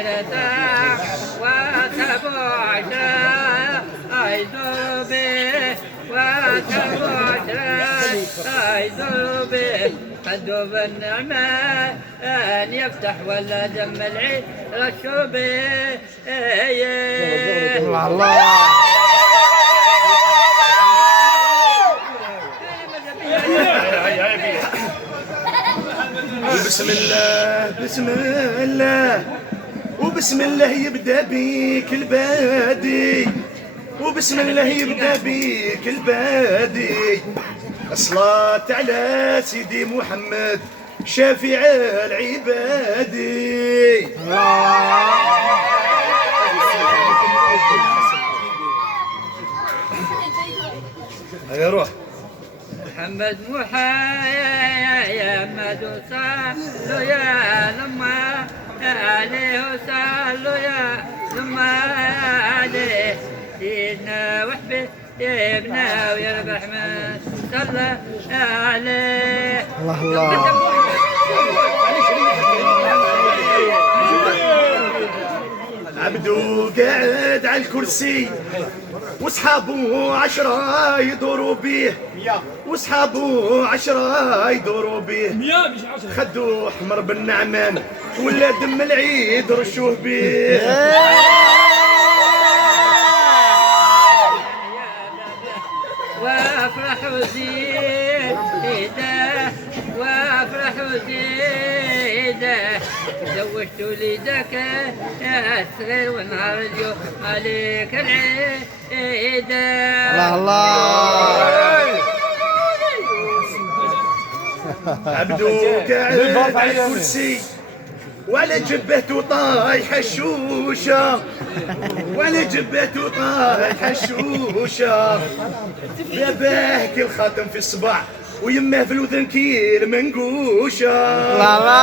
كرتا وتبو عشرة أيدو به وتبو عشرة أيدو به قدوا بالنعمة أن يفتح ولا دم العيد رشوا به الله بسم الله بسم الله وبسم الله يبدا بيك البادي وبسم الله يبدا بيك البادي الصلاة على سيدي محمد شافع العباد. هيا روح محمد يا مدو صلوا يا لما عليه صلوا يا لما عليه سيدنا وحبه يبنى ويربح من صلى عليه. الله الله عبدو قاعد على الكرسي وصحابو 10 يدوروا بيه وصحابو 10 يدوروا بيه خدو احمر بالنعمان ولا دم العيد رشوه بيه. وافرحوا زيده وافرحوا زيده زوجت وليدك يا صغير ونهار اليوم عليك العيد. الله الله عبدو قاعد على الكرسي وعلى جبهته طايحه الشوشه وعلى جبهته طايحه الشوشه ذباك الخاتم في الصباع ويمه في الاذن كيل منقوشه. الله الله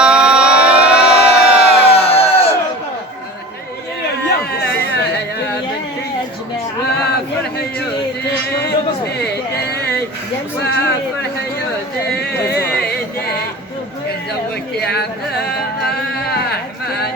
زوجتي عبد الرحمن